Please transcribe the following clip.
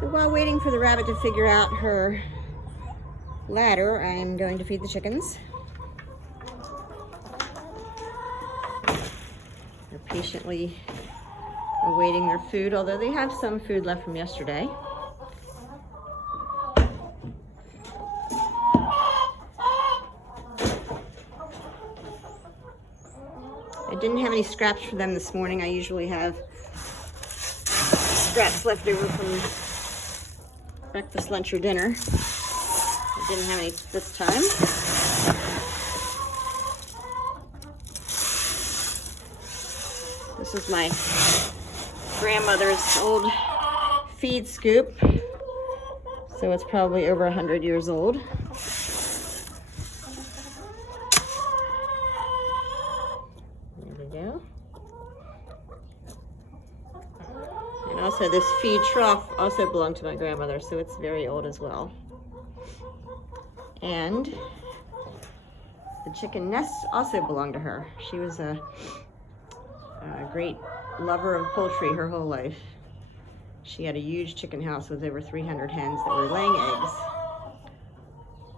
So while waiting for the rabbit to figure out her ladder, I'm going to feed the chickens. They're patiently awaiting their food, although they have some food left from yesterday. I didn't have any scraps for them this morning. I usually have scraps left over from breakfast, lunch, or dinner. I didn't have any this time. This is my grandmother's old feed scoop. So it's probably over 100 years old. There we go. And also this feed trough also belonged to my grandmother, so it's very old as well. And the chicken nests also belonged to her. She was a great lover of poultry her whole life. She had a huge chicken house with over 300 hens that were laying eggs.